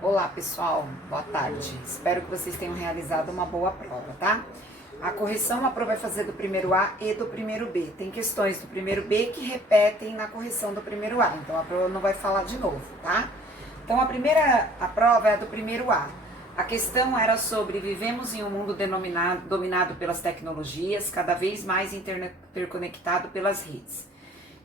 Olá pessoal, boa tarde. Espero que vocês tenham realizado uma boa prova, tá? A correção a prova vai fazer do primeiro A e do primeiro B. Tem questões do primeiro B que repetem na correção do primeiro A, então a prova não vai falar de novo, tá? Então a prova é do primeiro A. A questão era sobre vivemos em um mundo dominado pelas tecnologias, cada vez mais interconectado pelas redes.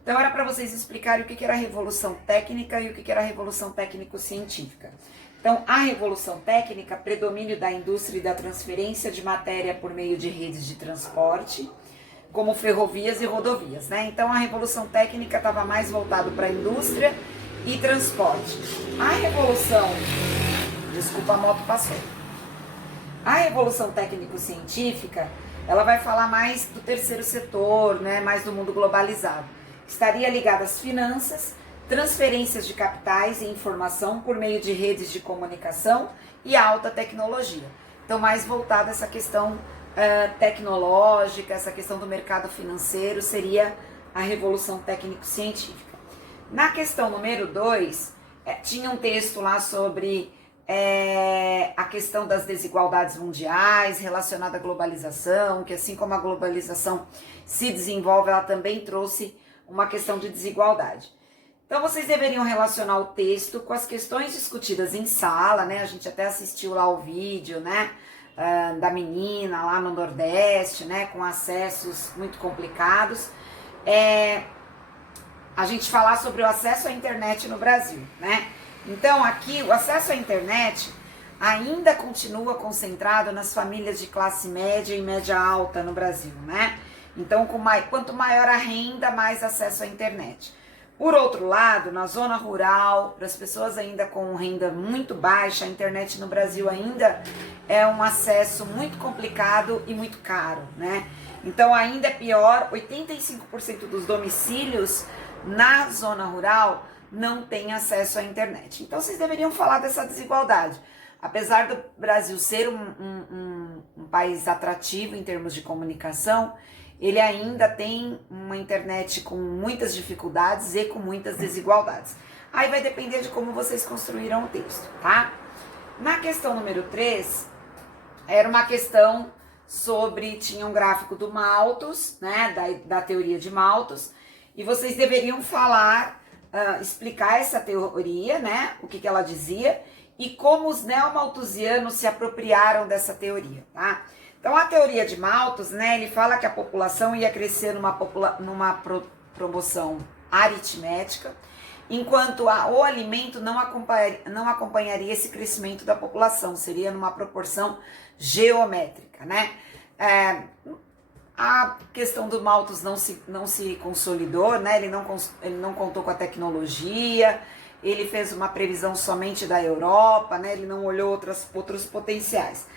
Então era para vocês explicarem o que era a revolução técnica e o que era a revolução técnico-científica. Então, a revolução técnica, predomínio da indústria e da transferência de matéria por meio de redes de transporte, como ferrovias e rodovias, né? Então, a revolução técnica estava mais voltado para a indústria e transporte. Desculpa, a moto passou. A revolução técnico-científica, ela vai falar mais do terceiro setor, né? Mais do mundo globalizado. Estaria ligada às finanças, transferências de capitais e informação por meio de redes de comunicação e alta tecnologia. Então, mais voltada a essa questão tecnológica, essa questão do mercado financeiro, seria a revolução técnico-científica. Na questão número 2, tinha um texto lá sobre a questão das desigualdades mundiais relacionada à globalização, que assim como a globalização se desenvolve, ela também trouxe uma questão de desigualdade. Então, vocês deveriam relacionar o texto com as questões discutidas em sala, né? A gente até assistiu lá o vídeo, né? Da menina lá no Nordeste, né? Com acessos muito complicados. A gente falar sobre o acesso à internet no Brasil, né? Então, aqui, o acesso à internet ainda continua concentrado nas famílias de classe média e média alta no Brasil, né? Então, quanto maior a renda, mais acesso à internet. Por outro lado, na zona rural, para as pessoas ainda com renda muito baixa, a internet no Brasil ainda é um acesso muito complicado e muito caro, né? Então, ainda é pior, 85% dos domicílios na zona rural não têm acesso à internet. Então, vocês deveriam falar dessa desigualdade. Apesar do Brasil ser um país atrativo em termos de comunicação, ele ainda tem uma internet com muitas dificuldades e com muitas desigualdades. Aí vai depender de como vocês construíram o texto, tá? Na questão número 3, era uma questão sobre, tinha um gráfico do Malthus, né, da teoria de Malthus, e vocês deveriam falar, explicar essa teoria, né, o que ela dizia, e como os neomalthusianos se apropriaram dessa teoria, tá? Então, a teoria de Malthus, né, ele fala que a população ia crescer numa promoção aritmética, enquanto o alimento não acompanharia esse crescimento da população, seria numa proporção geométrica, né? A questão do Malthus não se consolidou, né? Ele não contou com a tecnologia, ele fez uma previsão somente da Europa, né? Ele não olhou outros potenciais.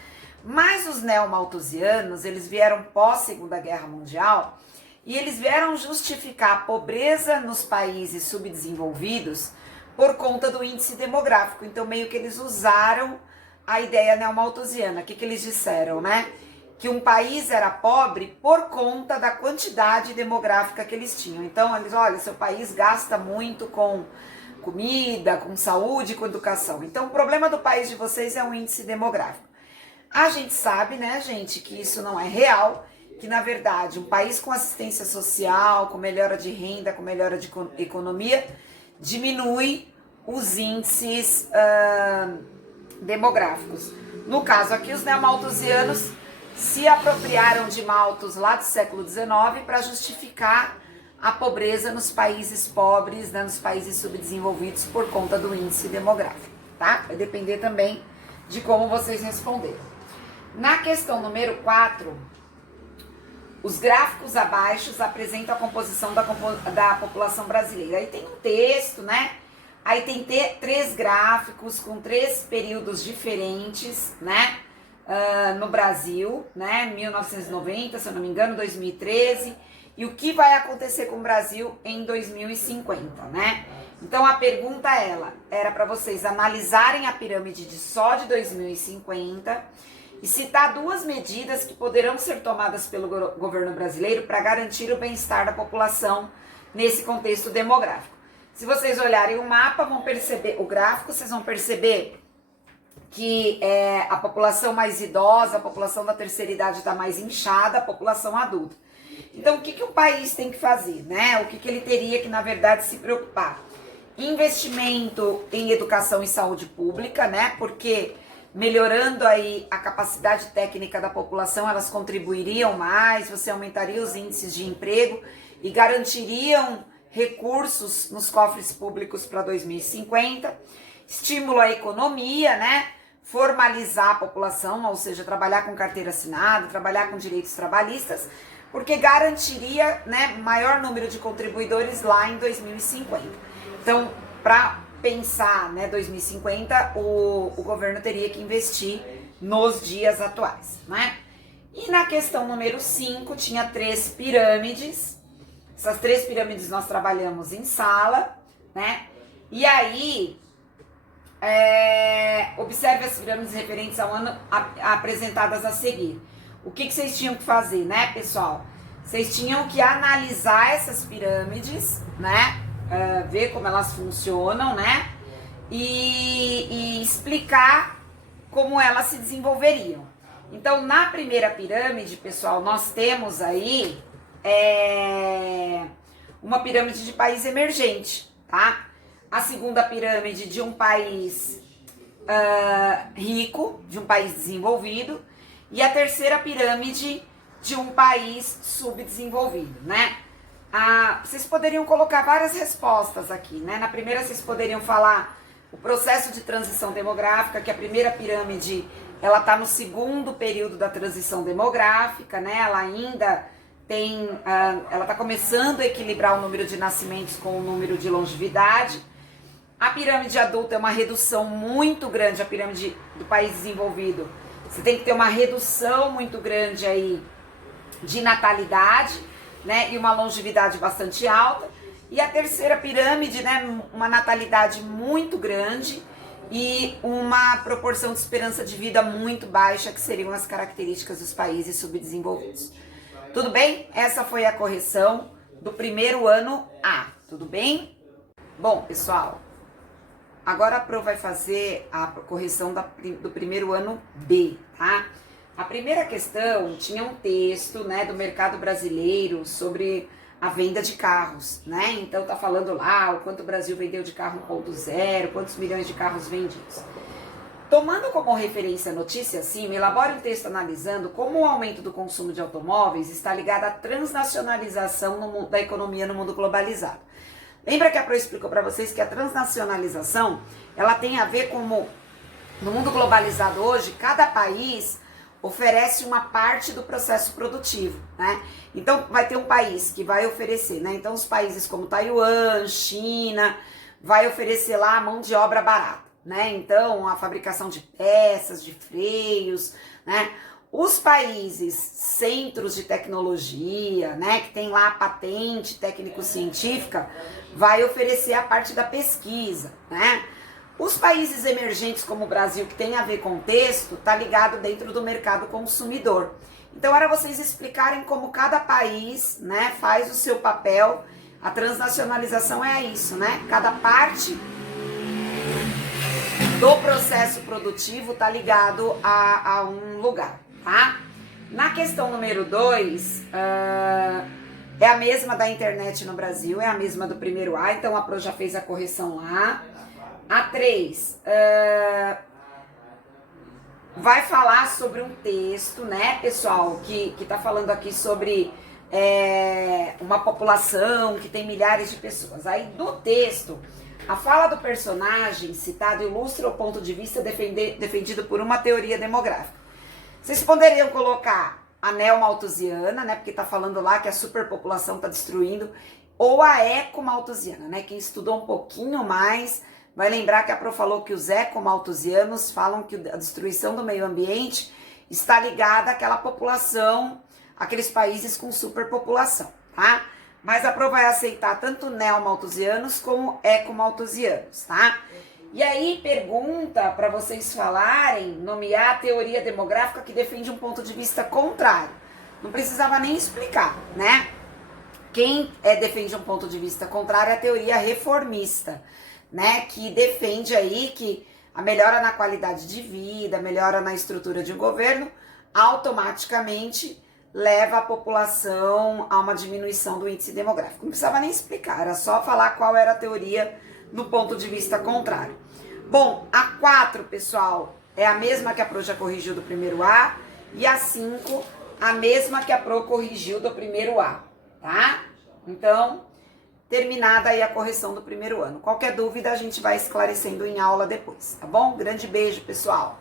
Mas os neomalthusianos, eles vieram pós-Segunda Guerra Mundial e eles vieram justificar a pobreza nos países subdesenvolvidos por conta do índice demográfico. Então, meio que eles usaram a ideia neomalthusiana. O que eles disseram, né? Que um país era pobre por conta da quantidade demográfica que eles tinham. Então, eles, olha, seu país gasta muito com comida, com saúde, com educação. Então, o problema do país de vocês é o índice demográfico. A gente sabe, né, gente, que isso não é real, que na verdade um país com assistência social, com melhora de renda, com melhora de economia, diminui os índices demográficos. No caso aqui, os neomalthusianos se apropriaram de Malthus lá do século XIX para justificar a pobreza nos países pobres, né, nos países subdesenvolvidos por conta do índice demográfico, tá? Vai depender também de como vocês responderam. Na questão número 4, os gráficos abaixo apresentam a composição da população brasileira. Aí tem um texto, né? Aí tem 3 gráficos com 3 períodos diferentes, né? No Brasil, né? 1990, se eu não me engano, 2013. E o que vai acontecer com o Brasil em 2050, né? Então a pergunta era para vocês analisarem a pirâmide só de 2050 e citar 2 medidas que poderão ser tomadas pelo governo brasileiro para garantir o bem-estar da população nesse contexto demográfico. Se vocês olharem o mapa, vão perceber o gráfico, vocês vão perceber que a população mais idosa, a população da terceira idade está mais inchada, a população adulta. Então, o que o país tem que fazer, né? O que ele teria que, na verdade, se preocupar? Investimento em educação e saúde pública, né? Porque melhorando aí a capacidade técnica da população, elas contribuiriam mais, você aumentaria os índices de emprego e garantiriam recursos nos cofres públicos para 2050. Estímulo à economia, né? Formalizar a população, ou seja, trabalhar com carteira assinada, trabalhar com direitos trabalhistas, porque garantiria, né, maior número de contribuidores lá em 2050. Então, para pensar, né, 2050, o governo teria que investir nos dias atuais, né? E na questão número 5, tinha 3 pirâmides. Essas 3 pirâmides nós trabalhamos em sala, né? E aí, observe as pirâmides referentes ao ano apresentadas a seguir. O que vocês tinham que fazer, né, pessoal? Vocês tinham que analisar essas pirâmides, né? Ver como elas funcionam, né? E explicar como elas se desenvolveriam. Então, na primeira pirâmide, pessoal, nós temos aí uma pirâmide de país emergente, tá? A segunda pirâmide de um país rico, de um país desenvolvido, e a terceira pirâmide de um país subdesenvolvido, né? Vocês poderiam colocar várias respostas aqui, né? Na primeira vocês poderiam falar o processo de transição demográfica, que a primeira pirâmide, ela está no segundo período da transição demográfica, né? Ela ainda tem, ela está começando a equilibrar o número de nascimentos com o número de longevidade. A pirâmide adulta é uma redução muito grande, a pirâmide do país desenvolvido. Você tem que ter uma redução muito grande aí de natalidade, né, e uma longevidade bastante alta. E a terceira pirâmide, né, uma natalidade muito grande e uma proporção de esperança de vida muito baixa, que seriam as características dos países subdesenvolvidos. Tudo bem? Essa foi a correção do primeiro ano A, tudo bem? Bom, pessoal, agora a Pro vai fazer a correção do primeiro ano B, tá? A primeira questão tinha um texto, né, do mercado brasileiro sobre a venda de carros, né? Então tá falando lá o quanto o Brasil vendeu de carro 1.0, quantos milhões de carros vendidos. Tomando como referência a notícia acima, elabore um texto analisando como o aumento do consumo de automóveis está ligado à transnacionalização da economia no mundo globalizado. Lembra que a Pro explicou para vocês que a transnacionalização, ela tem a ver com no mundo globalizado hoje, cada país oferece uma parte do processo produtivo, né? Então, vai ter um país que vai oferecer, né? Então, os países como Taiwan, China, vai oferecer lá a mão de obra barata, né? Então, a fabricação de peças, de freios, né? Os países centros de tecnologia, né? Que tem lá a patente técnico-científica, vai oferecer a parte da pesquisa, né? Os países emergentes como o Brasil, que tem a ver com o texto, está ligado dentro do mercado consumidor. Então era vocês explicarem como cada país, né, faz o seu papel. A transnacionalização é isso, né? Cada parte do processo produtivo está ligado a um lugar, tá? Na questão número 2, é a mesma da internet no Brasil, é a mesma do primeiro A, então a Pro já fez a correção lá. A 3 vai falar sobre um texto, né, pessoal, que tá falando aqui sobre uma população que tem milhares de pessoas. Aí do texto, a fala do personagem citado ilustra o ponto de vista defendido por uma teoria demográfica. Vocês poderiam colocar a neomalthusiana, né, porque tá falando lá que a superpopulação tá destruindo, ou a ecomalthusiana, né, quem estudou um pouquinho mais vai lembrar que a Pro falou que os ecomalthusianos falam que a destruição do meio ambiente está ligada àquela população, aqueles países com superpopulação, tá? Mas a Pro vai aceitar tanto neomalthusianos como ecomalthusianos, tá? E aí pergunta para vocês falarem, nomear a teoria demográfica que defende um ponto de vista contrário. Não precisava nem explicar, né? Quem defende um ponto de vista contrário é a teoria reformista, né, que defende aí que a melhora na qualidade de vida, a melhora na estrutura de um governo, automaticamente leva a população a uma diminuição do índice demográfico. Não precisava nem explicar, era só falar qual era a teoria no ponto de vista contrário. Bom, a 4, pessoal, é a mesma que a Pro já corrigiu do primeiro A, e a 5, a mesma que a Pro corrigiu do primeiro A, tá? Então, terminada aí a correção do primeiro ano. Qualquer dúvida a gente vai esclarecendo em aula depois, tá bom? Grande beijo, pessoal!